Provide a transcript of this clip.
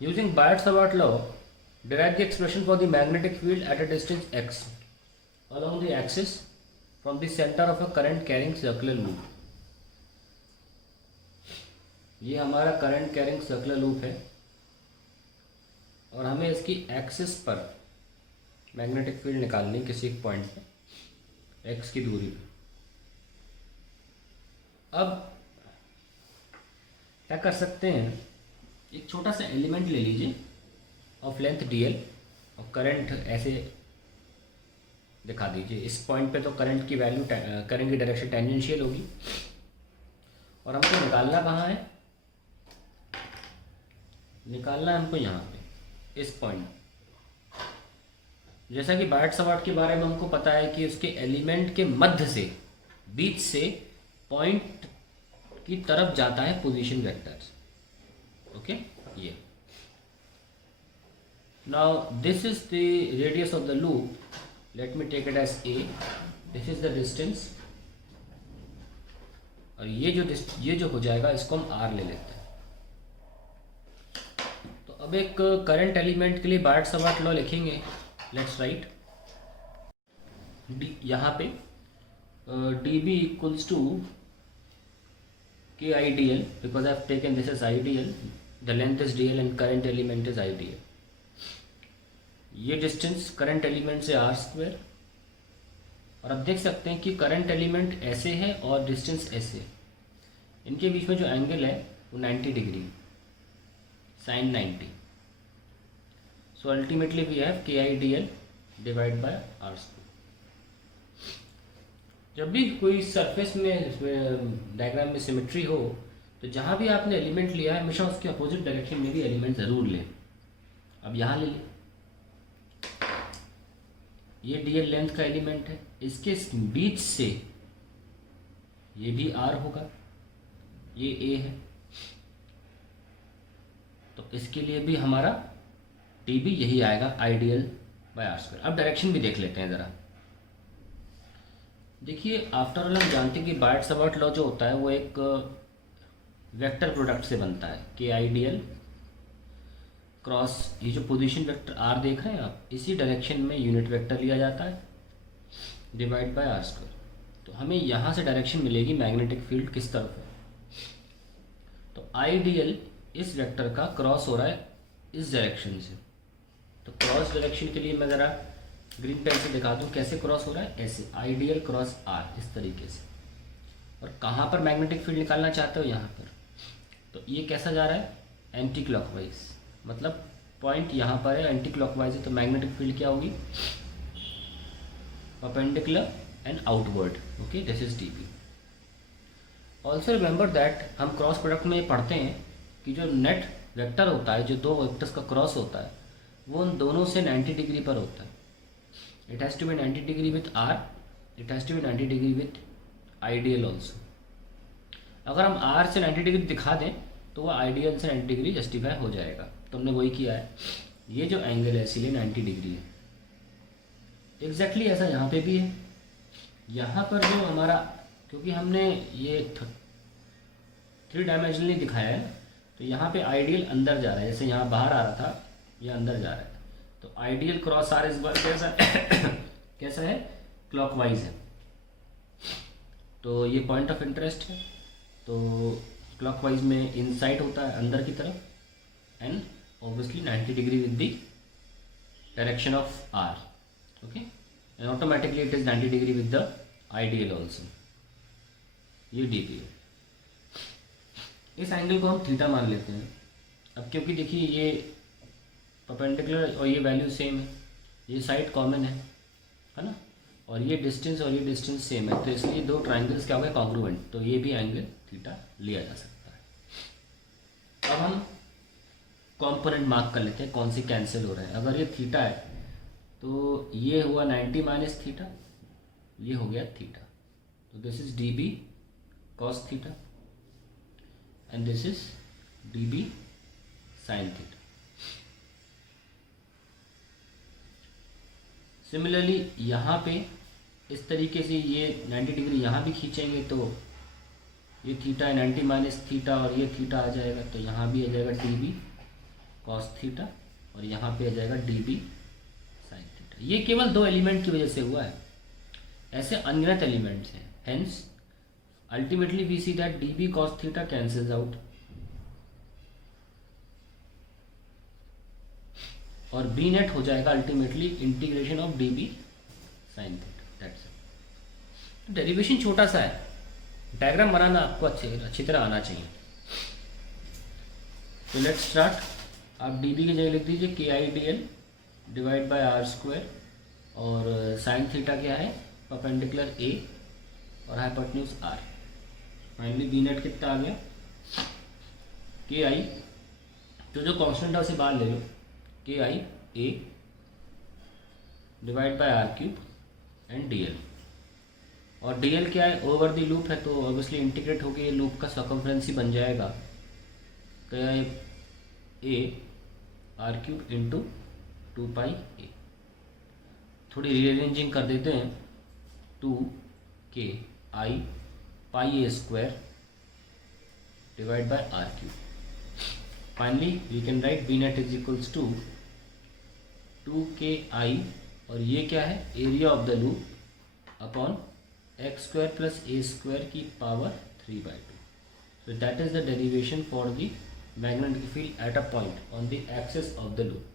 Using Biot-Savart law, derive the expression for the magnetic field at a distance x along the axis from the center of a current carrying circular loop. ये हमारा current carrying circular loop है और हमें इसकी axis पर magnetic field निकालनी किसी एक पॉइंट पे एक्स की दूरी पे। अब क्या कर सकते हैं, एक छोटा सा एलिमेंट ले लीजिए ऑफ लेंथ dl और करंट ऐसे दिखा दीजिए। इस पॉइंट पे तो करंट की वैल्यू, करंट की डायरेक्शन टेंजेंशियल होगी और हमको निकालना कहाँ है, निकालना है हमको यहाँ पे इस पॉइंट। जैसा कि बायट-सवार्ट के बारे में हमको पता है कि उसके एलिमेंट के मध्य से, बीच से पॉइंट की तरफ जाता है पोजीशन वेक्टर्स। ओके, ये now this is the radius of the loop, let me take it as a, this is the distance और ये जो हो जाएगा इसको हम r ले लेते हैं। तो अब एक करंट एलिमेंट के लिए बायट-सवार्ट लॉ लिखेंगे। लेट्स राइट यहाँ पे dB equals to k IDL, because I have taken this as IDL, the length is DL and current element is IDL. ये डिस्टेंस करंट एलिमेंट से r स्क्वायर, और अब देख सकते हैं कि करंट एलिमेंट ऐसे है और डिस्टेंस ऐसे, इनके बीच में जो एंगल है वो 90 degree, sine 90। So ultimately we have k IDL divide by r square. जब भी कोई सरफेस में डायग्राम में सिमेट्री हो तो जहाँ भी आपने एलिमेंट लिया है हमेशा उसके अपोजिट डायरेक्शन में भी एलिमेंट ज़रूर लें। अब यहाँ ले लें, ये dl लेंथ का एलिमेंट है, इसके बीच से ये भी r होगा, ये a है, तो इसके लिए भी हमारा dB यही आएगा IDL बाय r स्क्वायर। अब डायरेक्शन भी देख लेते हैं ज़रा। देखिए, आफ्टर ऑल हम जानते हैं कि बायट-सवार्ट लॉ जो होता है वो एक वेक्टर प्रोडक्ट से बनता है। k IDL क्रॉस ये जो पोजीशन वेक्टर r देख रहे हैं आप, इसी डायरेक्शन में यूनिट वेक्टर लिया जाता है डिवाइड बाय r स्क्वायर। तो हमें यहाँ से डायरेक्शन मिलेगी मैग्नेटिक फील्ड किस तरफ है, तो IDL इस वेक्टर का क्रॉस हो रहा है इस डायरेक्शन से। तो क्रॉस डायरेक्शन के लिए मैं ज़रा ग्रीन पेन से दिखा दूँ कैसे क्रॉस हो रहा है, ऐसे IDL क्रॉस r इस तरीके से। और कहाँ पर मैग्नेटिक फील्ड निकालना चाहते हो, यहाँ पर। तो ये कैसा जा रहा है, एंटी क्लॉकवाइज, मतलब पॉइंट यहाँ पर है, एंटी क्लॉकवाइज है, तो मैग्नेटिक फील्ड क्या होगी, perpendicular and outward. Okay, this is dB। Also remember that हम क्रॉस प्रोडक्ट में ये पढ़ते हैं कि जो नेट वेक्टर होता है, जो दो वेक्टर्स का क्रॉस होता है, वो उन दोनों से 90 डिग्री पर होता है। It has to be 90 degree with r, it has to be 90 degree with IDL also. अगर हम r से 90 डिग्री दिखा दें तो वह IDL से 90 डिग्री जस्टिफाई हो जाएगा। तो हमने वही किया है, ये जो एंगल है इसीलिए 90 डिग्री है। एग्जैक्टली ऐसा यहाँ पे भी है। यहाँ पर जो हमारा, क्योंकि हमने ये 3 डायमेंशनली दिखाया है, तो यहाँ पे IDL अंदर जा रहा है, जैसे यहाँ बाहर आ रहा था, ये अंदर जा रहा है। तो IDL क्रॉस r इस बार कैसा है कैसा है, क्लॉकवाइज है। तो ये पॉइंट ऑफ इंटरेस्ट है, तो क्लॉकवाइज में इनसाइड होता है अंदर की तरफ, and obviously 90 degree with the direction of r। Okay, and automatically it is 90 degree with the IDL also. ये dB है। इस एंगल को हम थीटा मान लेते हैं। अब क्योंकि देखिए ये परपेंडिकुलर और ये वैल्यू सेम है, ये साइड कॉमन है ना, और ये डिस्टेंस सेम है, तो इसलिए दो ट्राइंगल्स क्या हो गए, कॉन्ग्रुएंट, तो ये भी एंगल थीटा लिया जा सकता है। अब हम कंपोनेंट मार्क कर लेते हैं कौन से कैंसिल हो रहे हैं। अगर ये थीटा है तो ये हुआ 90 माइनस थीटा, ये हो गया थीटा, तो this is dB cos theta and this is dB sin theta. Similarly यहाँ पे इस तरीके से ये 90 डिग्री यहाँ भी खींचेंगे तो ये थीटा 90 माइनस थीटा और ये थीटा आ जाएगा, तो यहाँ भी आ जाएगा dB कॉस थीटा और यहाँ पे आ जाएगा डी बी साइन थीटा। ये केवल 2 एलिमेंट की वजह से हुआ है, ऐसे अनगिनत एलिमेंट्स हैं। Hence ultimately we see that D B cos theta cancels out और बी नेट हो जाएगा ultimately integration of D B sine theta. That's it. Derivation छोटा सा है, डायग्राम बनाना आपको अच्छी तरह आना चाहिए। तो लेट्स स्टार्ट। आप डी बी की जगह लिख दीजिए K I D L divide by R square और साइन थीटा क्या है, परपेंडिकुलर ए और hypotenuse R. Finally B net कितना आ गया, के आई जो कांस्टेंट है उसे बाहर ले लो, K I A divide by R cube and D L. और डी एल क्या है, ओवर द लूप है तो ऑब्वियसली इंटीग्रेट होकर ये लूप का सर्कमफ्रेंस ही बन जाएगा, क्या है A R cube into 2 pi A. थोड़ी रीअरेंजिंग कर देते हैं, 2 के I pi A square divide by R cube. Finally we can write B net is equals to 2 और ये क्या है, area of the loop upon X square plus A square की power 3/2। So that is the derivation for the magnetic field at a point on the axis of the loop.